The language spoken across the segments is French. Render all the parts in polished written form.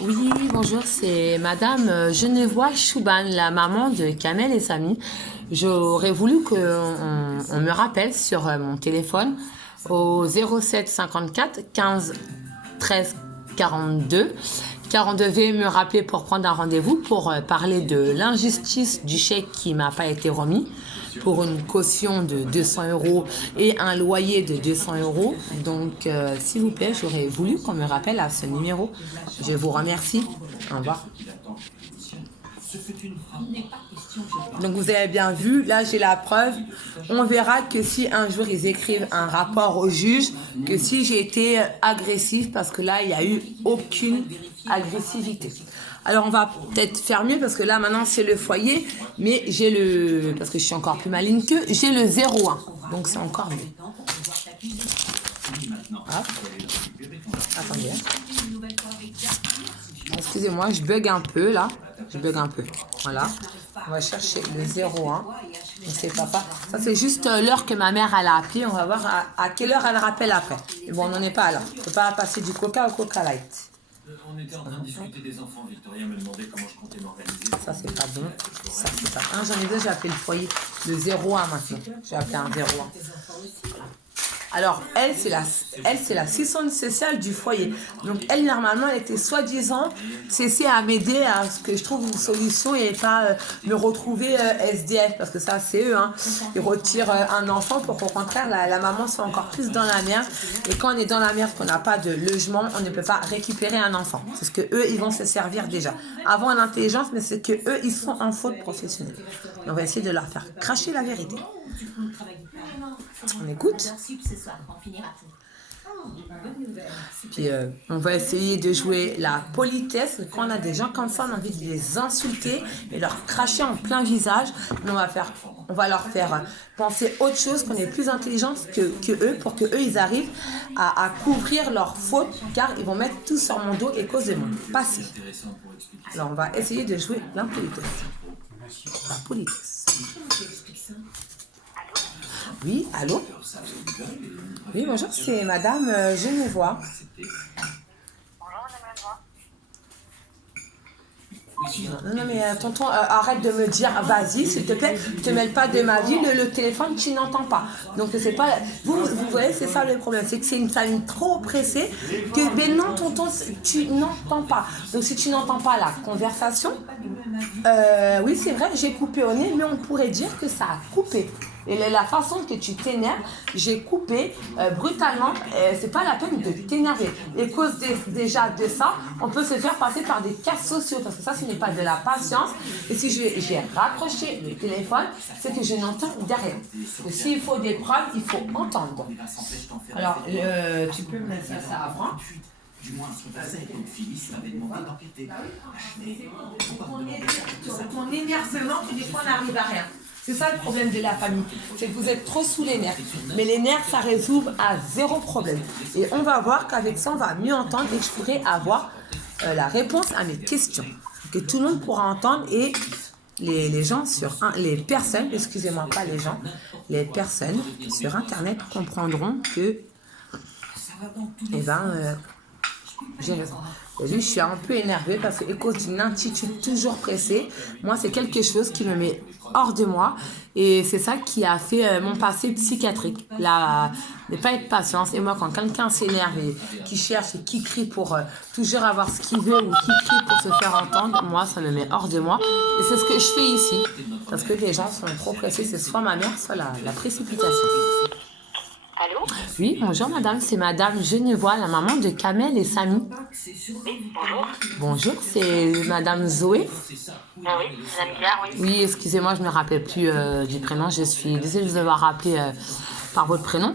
Oui, bonjour, c'est Madame Genevois Chouban, la maman de Kamel et Samy. J'aurais voulu qu'on me rappelle sur mon téléphone au 07 54 15 13 42. 42, veuillez me rappeler pour prendre un rendez-vous pour parler de l'injustice du chèque qui m'a pas été remis pour une caution de 200 € et un loyer de 200 €. Donc, s'il vous plaît, j'aurais voulu qu'on me rappelle à ce numéro. Je vous remercie. Au revoir. Donc, vous avez bien vu, là, j'ai la preuve. On verra que si un jour ils écrivent un rapport au juge, que si j'ai été agressif, parce que là, il n'y a eu aucune agressivité. Alors, on va peut-être faire mieux, parce que là, maintenant, c'est le foyer, mais j'ai le... Parce que je suis encore plus maligne qu'eux, j'ai le 01. Donc, c'est encore mieux. Hop. Attendez. Excusez-moi, je bug un peu, là. Je bug un peu. Voilà. On va chercher le 01. C'est papa. Ça, c'est juste l'heure que ma mère, elle a appelé. On va voir à quelle heure elle rappelle après. Et bon, on n'en est pas là. On ne peut pas passer du Coca au Coca Light. On était en train de discuter des enfants. Victoria me demandait comment je comptais m'organiser. Ça, c'est pas bon. Ça, c'est pas... Ah, j'en ai deux, j'ai appelé le foyer. Le 01 maintenant. J'ai appelé un 01. Alors, elle, c'est la assistante sociale du foyer. Donc, elle, normalement, elle était soi-disant cessée à m'aider à ce que je trouve une solution et pas me retrouver SDF. Parce que ça, c'est eux. Hein. Ils retirent un enfant pour qu'au contraire, la maman soit encore plus dans la merde. Et quand on est dans la merde, qu'on n'a pas de logement, on ne peut pas récupérer un enfant. C'est ce que eux, ils vont se servir déjà. Avant l'intelligence, mais c'est que eux, ils sont en faute professionnelle. Et on va essayer de leur faire cracher la vérité. On écoute. Puis on va essayer de jouer la politesse. Quand on a des gens comme ça, on a envie de les insulter et leur cracher en plein visage. Mais on va leur faire penser autre chose, qu'on est plus intelligent que eux, pour que eux ils arrivent à couvrir leurs fautes, car ils vont mettre tout sur mon dos et cause de mon passé. Alors on va essayer de jouer l'impolitesse. La politesse. Oui, allô? Oui, bonjour, c'est Madame Genevois. Non, mais tonton, arrête de me dire, vas-y, s'il te plaît, ne te mêle pas de ma vie, le téléphone, tu n'entends pas. Donc, c'est pas... Vous voyez, c'est ça le problème, c'est que c'est une famille trop pressée que, ben non, tonton, tu n'entends pas. Donc, si tu n'entends pas la conversation, oui, c'est vrai, j'ai coupé au nez, mais on pourrait dire que ça a coupé. Et la façon que tu t'énerves, j'ai coupé brutalement. C'est pas la peine de t'énerver. Et cause déjà de ça, on peut se faire passer par des cas sociaux. Parce que ça, ce n'est pas de la patience. Et si j'ai raccroché le téléphone, c'est que je n'entends derrière. Et s'il faut des preuves, il faut entendre. Alors, tu peux me mettre ça avant. Du moins, son passé, donc Phyllis m'avait demandé d'enquêter. Ton énervement, des fois, n'arrive à rien. C'est ça le problème de la famille, c'est que vous êtes trop sous les nerfs. Mais les nerfs, ça résout à zéro problème. Et on va voir qu'avec ça, on va mieux entendre et que je pourrai avoir la réponse à mes questions. Que tout le monde pourra entendre et les gens les personnes, excusez-moi, pas les gens, les personnes sur Internet comprendront que, j'ai raison. Je suis un peu énervée parce qu'à cause d'une attitude toujours pressée, moi, c'est quelque chose qui me met hors de moi. Et c'est ça qui a fait mon passé psychiatrique. Ne pas être patience. Et moi, quand quelqu'un s'énerve et qui cherche et qui crie pour toujours avoir ce qu'il veut ou qui crie pour se faire entendre, moi, ça me met hors de moi. Et c'est ce que je fais ici. Parce que les gens sont trop pressés. C'est soit ma mère, soit la précipitation. Allô? Oui, bonjour madame, c'est Madame Genevois, la maman de Kamel et Samy. Oui, bonjour. Bonjour, c'est Madame Zoé. Ah oui, Madame Guillard, oui. Oui, excusez-moi, je ne me rappelle plus du prénom, je suis désolée de vous avoir rappelé par votre prénom.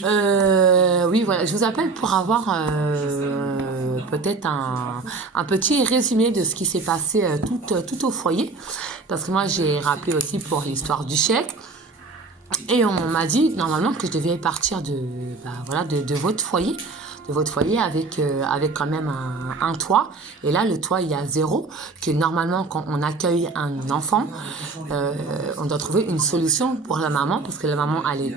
Oui, voilà, je vous appelle pour avoir peut-être un petit résumé de ce qui s'est passé tout au foyer. Parce que moi, j'ai rappelé aussi pour l'histoire du chèque. Et on m'a dit normalement que je devais partir de votre foyer. de votre foyer avec quand même un toit. Et là, le toit, il y a 0. Que normalement, quand on accueille un enfant, on doit trouver une solution pour la maman, parce que la maman, elle est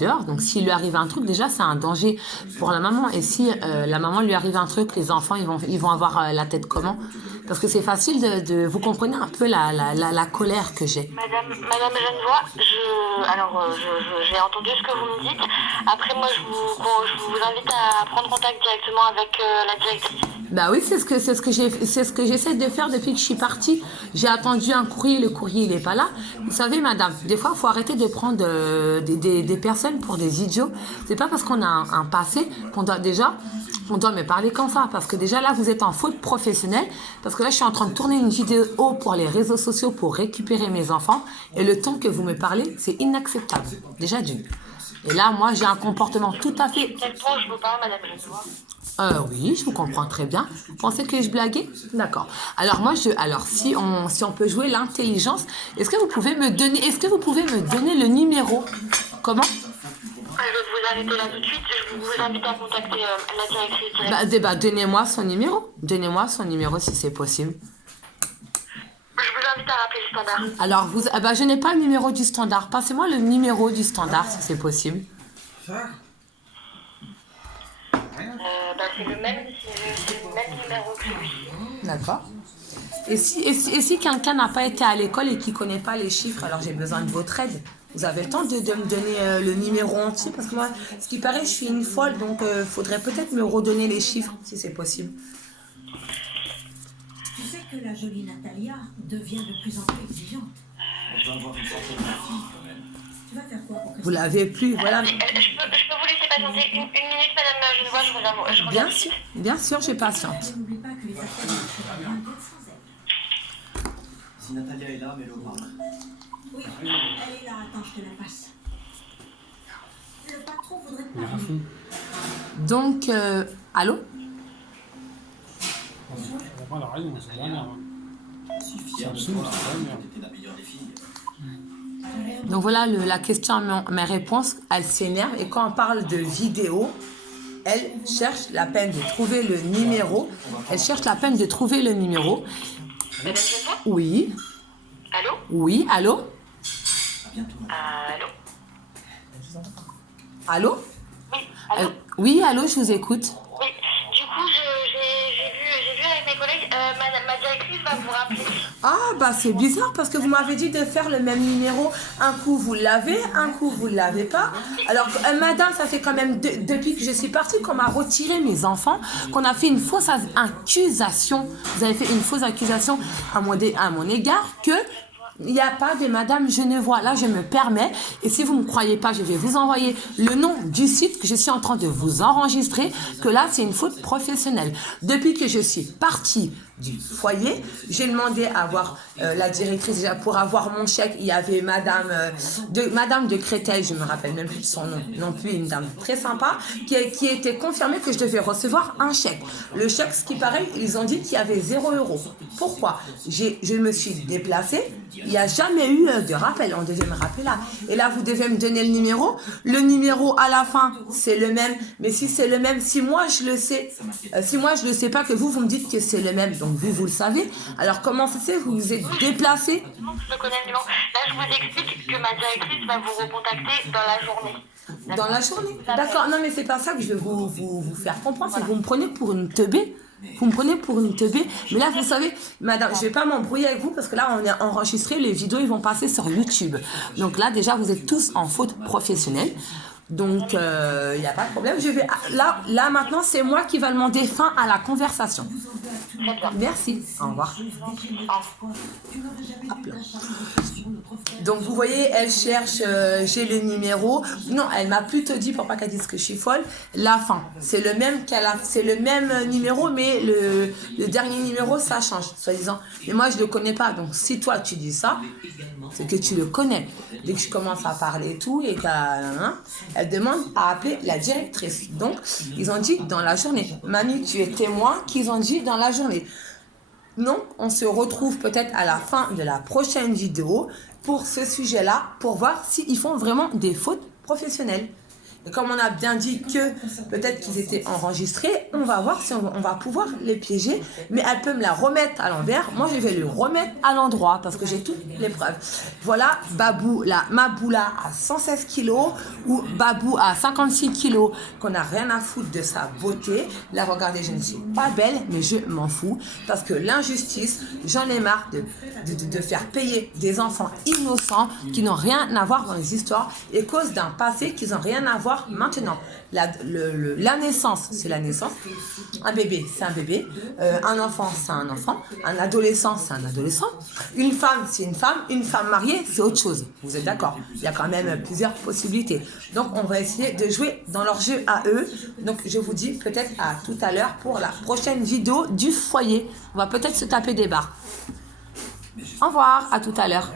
dehors. Donc, s'il lui arrive un truc, déjà, c'est un danger pour la maman. Et si la maman lui arrive un truc, les enfants, ils vont avoir la tête comment? Parce que c'est facile de... Vous comprenez un peu la colère que j'ai. Madame Genevois, j'ai entendu ce que vous me dites. Après, moi, je vous invite à prendre contact directement avec la directrice. Bah oui, c'est ce que j'essaie de faire depuis que je suis partie. J'ai attendu un courrier, le courrier il est pas là. Vous savez, madame, des fois il faut arrêter de prendre des personnes pour des idiots. C'est pas parce qu'on a un passé qu'on doit me parler comme ça, parce que déjà là vous êtes en faute professionnelle, parce que là je suis en train de tourner une vidéo pour les réseaux sociaux pour récupérer mes enfants, et le ton que vous me parlez, c'est inacceptable, déjà d'une. Et là moi j'ai un comportement tout à fait... Quel ton je vous parle, madame Genevois? Oui, je vous comprends très bien. Vous pensez que je blaguais? D'accord. Alors moi, si on peut jouer l'intelligence, est-ce que vous pouvez me donner le numéro? Comment? Je vais vous arrêter là tout de suite. Je vous invite à contacter la directrice directe. Donnez-moi son numéro. Donnez-moi son numéro si c'est possible. Je vous invite à rappeler le standard. Alors, je n'ai pas le numéro du standard. Passez-moi le numéro du standard si c'est possible. C'est le même numéro que lui. D'accord. Et si quelqu'un n'a pas été à l'école et qui ne connaît pas les chiffres, alors j'ai besoin de votre aide. Vous avez le temps de me donner le numéro entier, parce que moi, ce qui paraît, je suis une folle, donc il faudrait peut-être me redonner les chiffres, si c'est possible. Tu sais que la jolie Natalia devient de plus en plus exigeante. Je dois avoir une certaine fille quand même. Tu vas faire quoi pour que Vous l'avez plus, voilà. Je peux vous laisser patienter une minute, madame Genevois, je reviens. Bien sûr, j'ai patiente. N'oublie pas que les affaires ne seraient bien bien sans elle. Si Natalia est là, mets-le au parle. Oui, elle est là, attends, je te la passe. Le patron voudrait te parler. Donc, allô? Elle a raison, c'est la merde. Hier, C'est ce soir, absolument ça. t'étais la meilleure des filles. Donc voilà, la question, mes réponses, elles s'énervent. Et quand on parle de vidéo, elle cherche la peine de trouver le numéro. Madame Genevois? Oui. Allô? Oui, allô? À bientôt. Allô? Allô? Oui, allô? Oui, allô, je vous écoute. Oui, du coup, j'ai vu avec mes collègues, ma directrice va vous rappeler. Ah, c'est bizarre parce que vous m'avez dit de faire le même numéro. Un coup, vous l'avez, un coup, vous ne l'avez pas. Alors, madame, ça fait quand même depuis que je suis partie qu'on m'a retiré mes enfants, qu'on a fait une fausse accusation. Vous avez fait une fausse accusation à mon égard que... Il n'y a pas de madame Genevois. Là, je me permets. Et si vous ne me croyez pas, je vais vous envoyer le nom du site que je suis en train de vous enregistrer. Que là, c'est une faute professionnelle. Depuis que je suis partie du foyer, j'ai demandé à voir la directrice déjà pour avoir mon chèque. Il y avait madame de Créteil, je me rappelle même plus de son nom, non plus, une dame très sympa, qui était confirmée que je devais recevoir un chèque. Le chèque, ce qui paraît, ils ont dit qu'il y avait 0 €. Pourquoi? Je me suis déplacée. Il n'y a jamais eu de rappel. On devait me rappeler là. Et là, vous devez me donner le numéro. Le numéro à la fin, c'est le même. Mais si c'est le même, si moi je le sais, le sais pas, que vous me dites que c'est le même, donc vous le savez. Alors comment ça se fait? Vous vous êtes déplacé? Je connais le numéro. Là, je vous explique que ma directrice va vous recontacter dans la journée. Dans la journée? D'accord. Non, mais c'est pas ça que je vais vous faire comprendre. C'est que vous me prenez pour une teubée. Vous me prenez pour une teubée. Mais là, vous savez, madame, je vais pas m'embrouiller avec vous parce que là, on est enregistré. Les vidéos, ils vont passer sur YouTube. Donc là, déjà, vous êtes tous en faute professionnelle. Donc, il n'y a pas de problème. Je vais, là, maintenant, c'est moi qui va demander fin à la conversation. Merci. Au revoir. Hop là. Donc, vous voyez, elle cherche, j'ai le numéro. Non, elle m'a plutôt dit, pour pas qu'elle dise que je suis folle, la fin. C'est le même numéro, mais le dernier numéro, ça change, soi-disant. Mais moi, je le connais pas. Donc, si toi, tu dis ça, c'est que tu le connais. Dès que je commence à parler et tout, et elle demande à appeler la directrice. Donc, ils ont dit dans la journée. Mamie, tu es témoin qu'ils ont dit dans la journée. Donc, on se retrouve peut-être à la fin de la prochaine vidéo pour ce sujet-là, pour voir s'ils font vraiment des fautes professionnelles. Et comme on a bien dit que peut-être qu'ils étaient enregistrés, on va voir si on va pouvoir les piéger. Mais elle peut me la remettre à l'envers. Moi, je vais le remettre à l'endroit parce que j'ai toutes les preuves. Voilà, Babou, la Maboula à 116 kilos ou Babou à 56 kilos, qu'on n'a rien à foutre de sa beauté. Là, regardez, je ne suis pas belle, mais je m'en fous parce que l'injustice, j'en ai marre de faire payer des enfants innocents qui n'ont rien à voir dans les histoires et cause d'un passé qu'ils n'ont rien à voir maintenant. La naissance, c'est la naissance. Un bébé, c'est un bébé. Un enfant, c'est un enfant. Un adolescent, c'est un adolescent. Une femme, c'est une femme. Une femme mariée, c'est autre chose. Vous êtes d'accord? Il y a quand même plusieurs possibilités. Donc, on va essayer de jouer dans leur jeu à eux. Donc, je vous dis peut-être à tout à l'heure pour la prochaine vidéo du foyer. On va peut-être se taper des barres. Au revoir, à tout à l'heure.